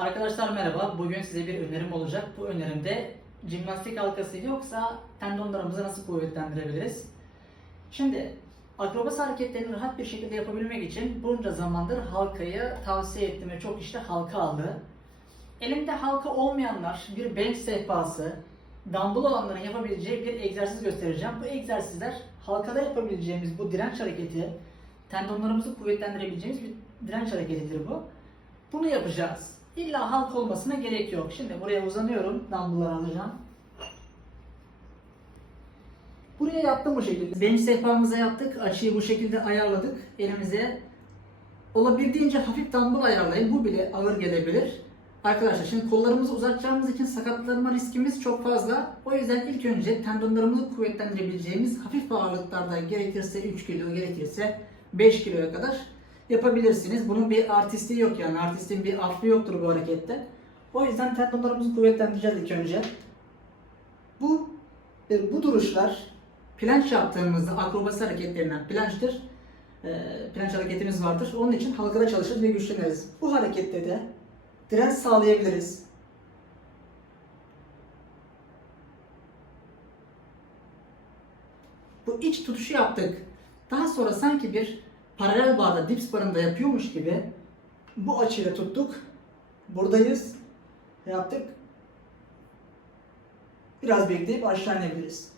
Arkadaşlar merhaba. Bugün size bir önerim olacak. Bu önerimde jimnastik halkası yoksa tendonlarımızı nasıl kuvvetlendirebiliriz? Şimdi akrobas hareketlerini rahat bir şekilde yapabilmek için bunca zamandır halkayı tavsiye ettim ve çok işte halka aldı. Elimde halka olmayanlar bir bench sehpası, dumbbell olanların yapabileceği bir egzersiz göstereceğim. Bu egzersizler halkada yapabileceğimiz bu direnç hareketi, tendonlarımızı kuvvetlendirebileceğimiz bir direnç hareketidir bu. Bunu yapacağız. İlla halk olmasına gerek yok. Şimdi buraya uzanıyorum. Dumbbell'ları alacağım. Buraya yattım bu şekilde. Bench sehpamıza yattık. Açıyı bu şekilde ayarladık. Elimize olabildiğince hafif dumbbell ayarlayın. Bu bile ağır gelebilir. Arkadaşlar şimdi kollarımızı uzatacağımız için sakatlanma riskimiz çok fazla. O yüzden ilk önce tendonlarımızı kuvvetlendirebileceğimiz hafif ağırlıklarda gerekirse 3 kilo gerekirse 5 kiloya kadar yapabilirsiniz. Bunun bir artistliği yok yani. Artistin bir affı yoktur bu harekette. O yüzden tendonlarımızı kuvvetlendireceğiz ilk önce. Bu e, bu duruşlar planç yaptığımızda akrobasi hareketlerinden plançtır. E, planç hareketimiz vardır. Onun için halkada çalışırız ve güçleniriz. Bu harekette de direnç sağlayabiliriz. Bu iç tutuşu yaptık. Daha sonra sanki bir paralel bağda dips barında yapıyormuş gibi bu açıyla tuttuk. Buradayız. Yaptık. Biraz bekleyip aşağı inebiliriz.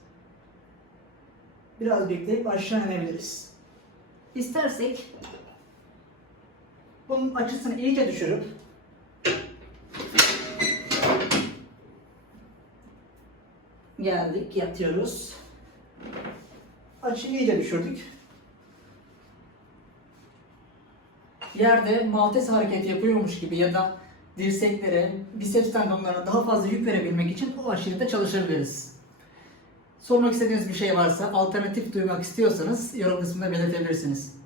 Biraz bekleyip aşağı inebiliriz. İstersek bunun açısını iyice düşürüp geldik yatıyoruz. Açıyı iyice düşürdük. Yerde maltes hareketi yapıyormuş gibi ya da dirseklere, biceps tendonlarına daha fazla yük verebilmek için bu açıyla da çalışabiliriz. Sormak istediğiniz bir şey varsa, alternatif duymak istiyorsanız yorum kısmında belirtebilirsiniz.